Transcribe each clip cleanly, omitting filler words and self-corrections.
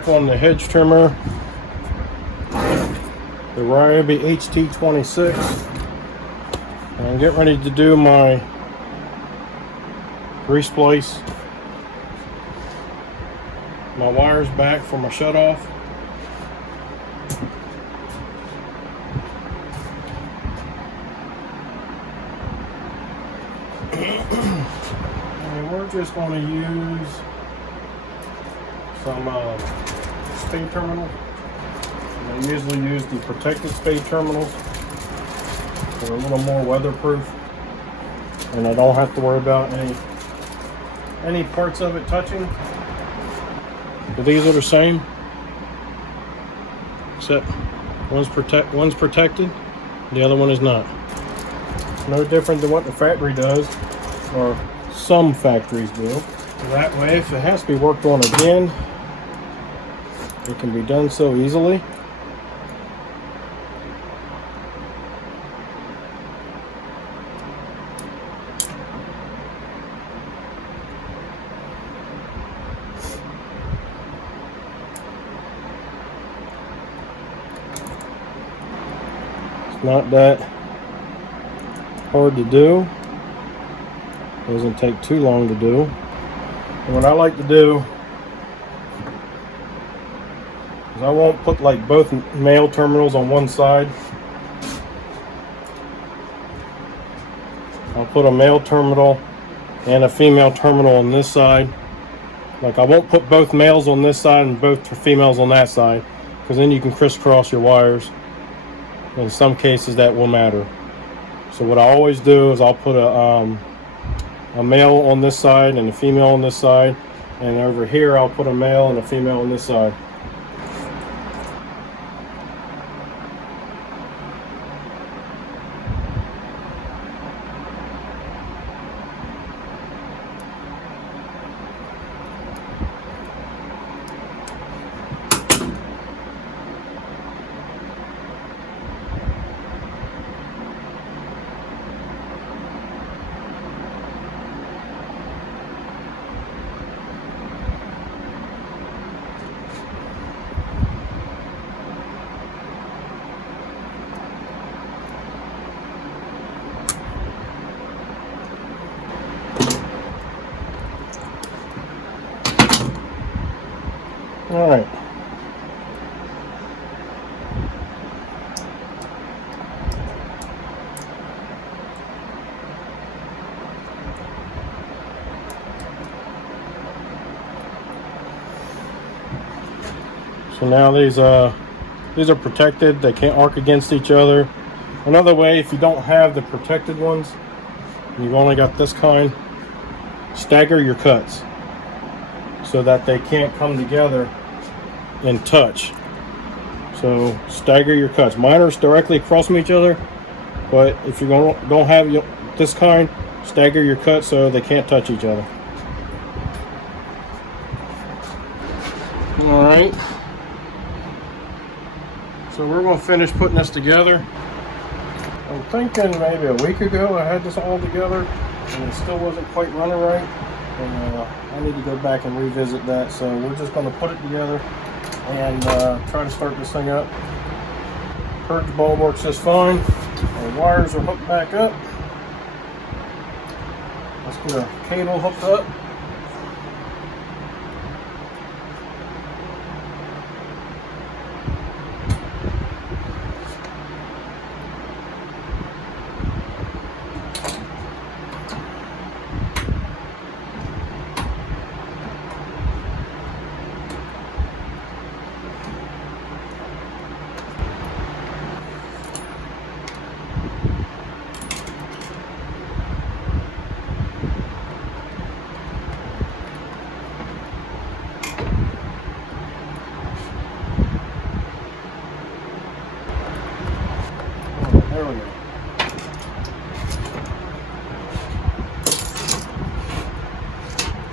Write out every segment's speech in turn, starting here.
back on the hedge trimmer, the Ryobi HT26. I'm getting ready to do my resplice my wires back for my shutoff. And we're just going to use some spade terminals. I usually use the protected spade terminals. They're a little more weatherproof, and I don't have to worry about any parts of it touching. But these are the same, except one's protected, the other one is not. No different than what the factory does, or some factories do. That way, if it has to be worked on again, it can be done so easily. It's not that hard to do. Doesn't take too long to do. And what I like to do is I won't put like both male terminals on one side. I'll put a male terminal and a female terminal on this side. Like, I won't put both males on this side and both females on that side, because then you can crisscross your wires. In some cases that will matter. So what I always do is I'll put a male on this side and a female on this side, and over here I'll put a male and a female on this side. All right. So now these are protected. They can't arc against each other. Another way, if you don't have the protected ones, and you've only got this kind, stagger your cuts so that they can't come together and touch. So stagger your cuts. Mine are directly across from each other, but if you don't have this kind, stagger your cuts so they can't touch each other. All right. So we're going to finish putting this together. I'm thinking maybe a week ago I had this all together and it still wasn't quite running right. And I need to go back and revisit that. So we're just going to put it together and try to start this thing up. Purge bulb works just fine. Our wires are hooked back up. Let's get a cable hooked up. There we go.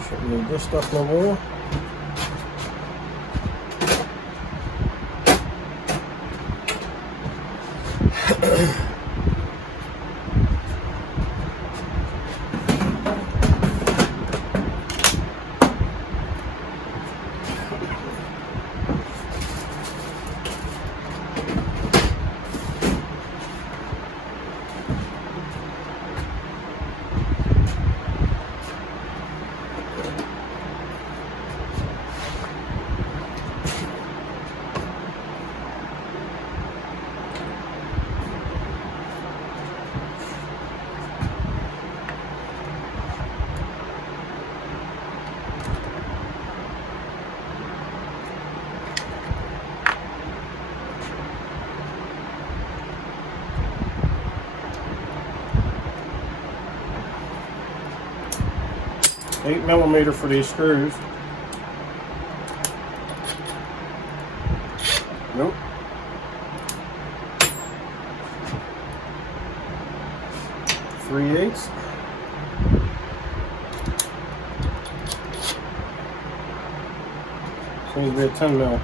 Shouldn't need this stuff no more. 8mm for these screws. Nope. .3/8. Seems to be a 10mm.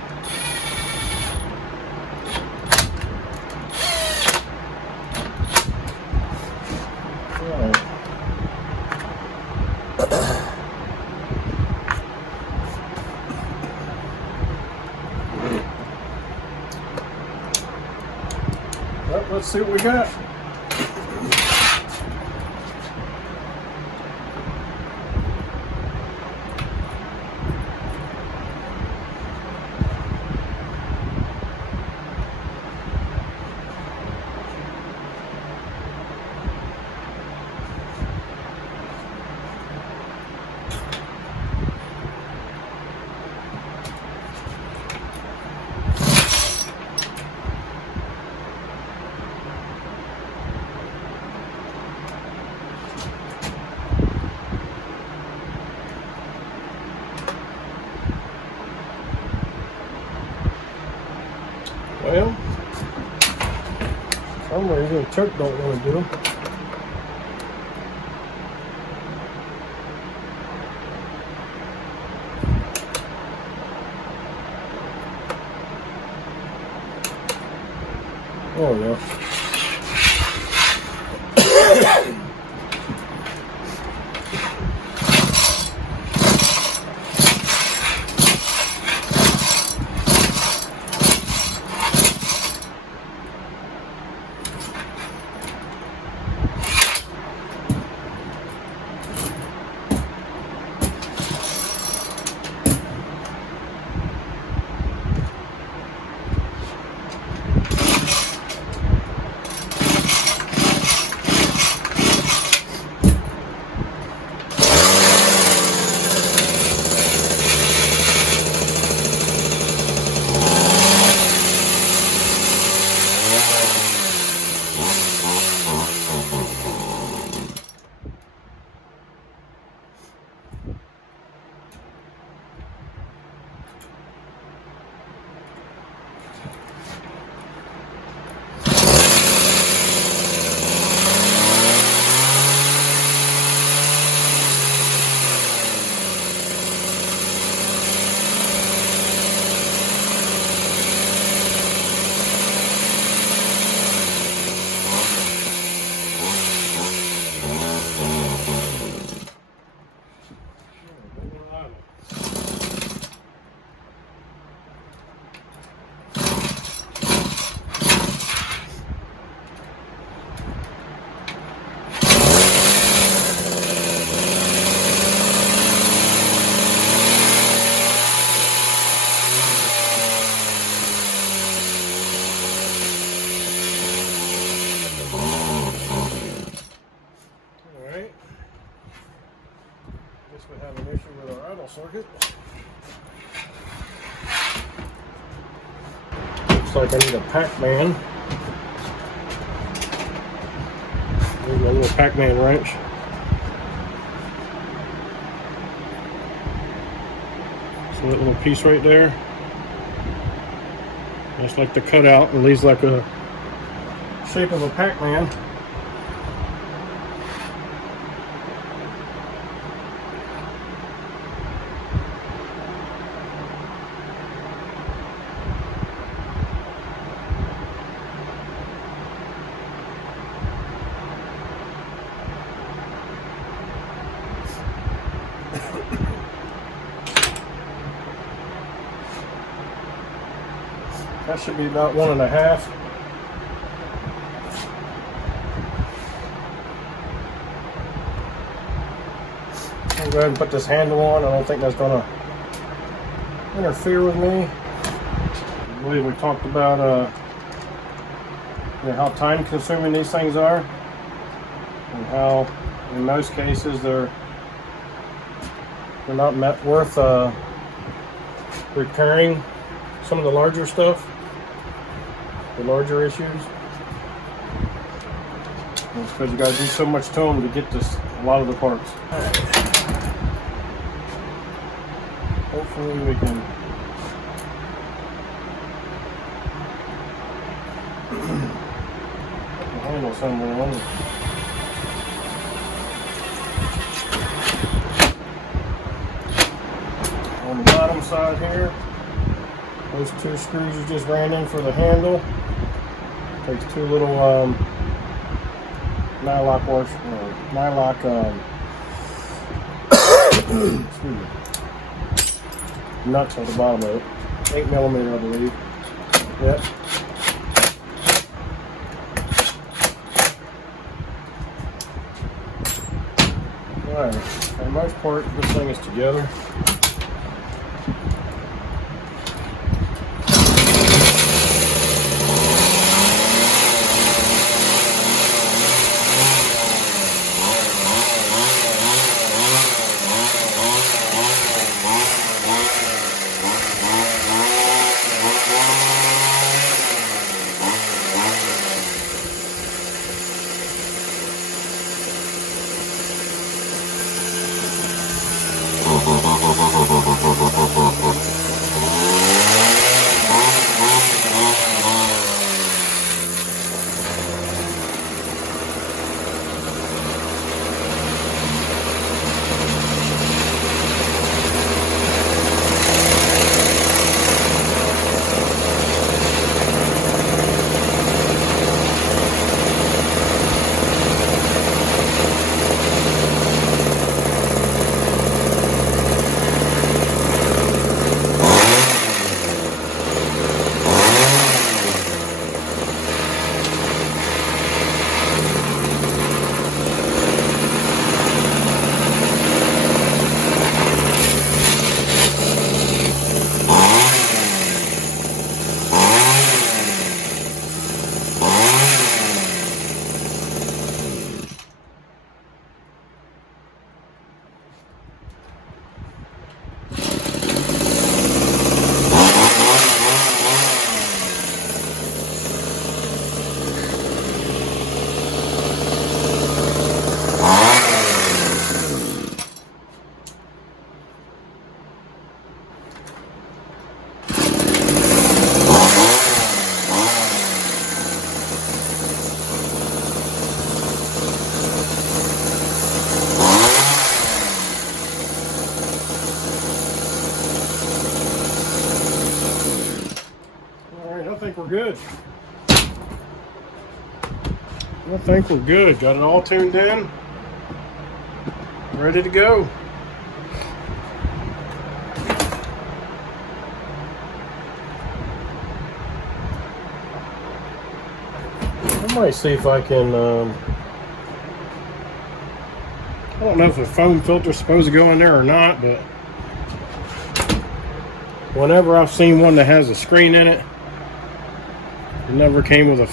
Well, let's see what we got. Well, for some reason the Turk don't want to do. Oh yeah. We have an issue with our idle circuit. Looks like I need a Pac-Man. There's my little Pac-Man wrench. So that little piece right there, that's like the cutout, and leaves like a shape of a Pac-Man. That should be about 1.5. I'll go ahead and put this handle on. I don't think that's going to interfere with me. I believe we talked about how time consuming these things are, and how in most cases they're not worth repairing some of the larger stuff, the larger issues. That's because you got to do so much to them to get this, a lot of the parts. hopefully we can put the handle assembly on. On the bottom side here, those 2 screws you just ran in for the handle. Takes 2 little nylock excuse me, nuts on the bottom of it. 8mm, I believe. Yep. Alright, for the most part, this thing is together. We're good. I think we're good. Got it all tuned in. Ready to go. I might see if I can, I don't know if a foam filter is supposed to go in there or not, but whenever I've seen one that has a screen in it, it never came with a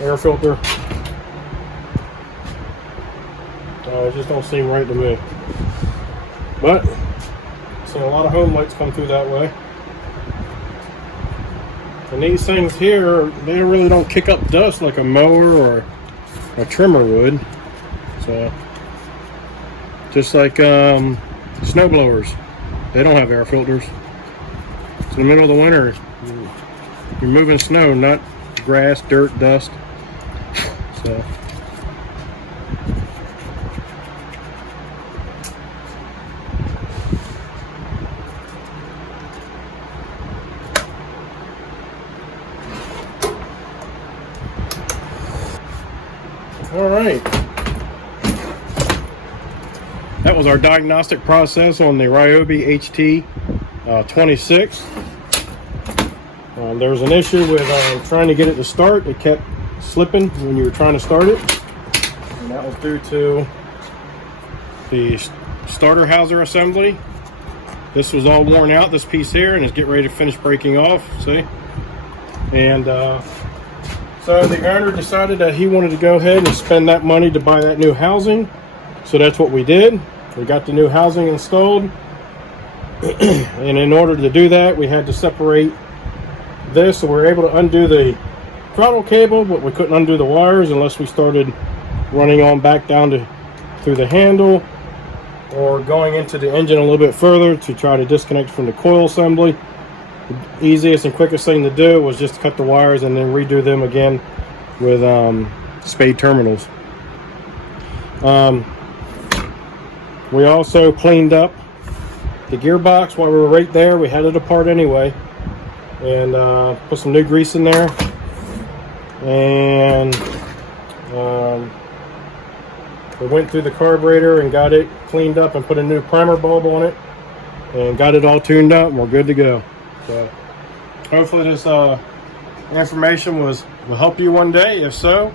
air filter. It just don't seem right to me. But I've seen a lot of home lights come through that way. And these things here, they really don't kick up dust like a mower or a trimmer would. So, just like snow blowers, they don't have air filters. It's in the middle of the winter. You're moving snow, not grass, dirt, dust. So. All right. That was our diagnostic process on the Ryobi HT26. There was an issue with trying to get it to start. It kept slipping when you were trying to start it. And that was due to the starter houser assembly. This was all worn out, this piece here, and it's getting ready to finish breaking off, see? And so the owner decided that he wanted to go ahead and spend that money to buy that new housing. So that's what we did. We got the new housing installed. And in order to do that, we had to separate this, so we were able to undo the throttle cable, but we couldn't undo the wires unless we started running on back down to through the handle. or going into the engine a little bit further to try to disconnect from the coil assembly, the easiest and quickest thing to do was just cut the wires and then redo them again with spade terminals. We also cleaned up the gearbox while we were right there. We had it apart anyway, and put some new grease in there, and we went through the carburetor and got it cleaned up and put a new primer bulb on it and got it all tuned up, and we're good to go. So hopefully this information will help you one day. If so,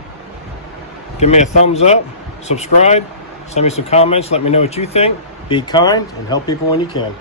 give me a thumbs up, subscribe, send me some comments, let me know what you think. Be kind and help people when you can.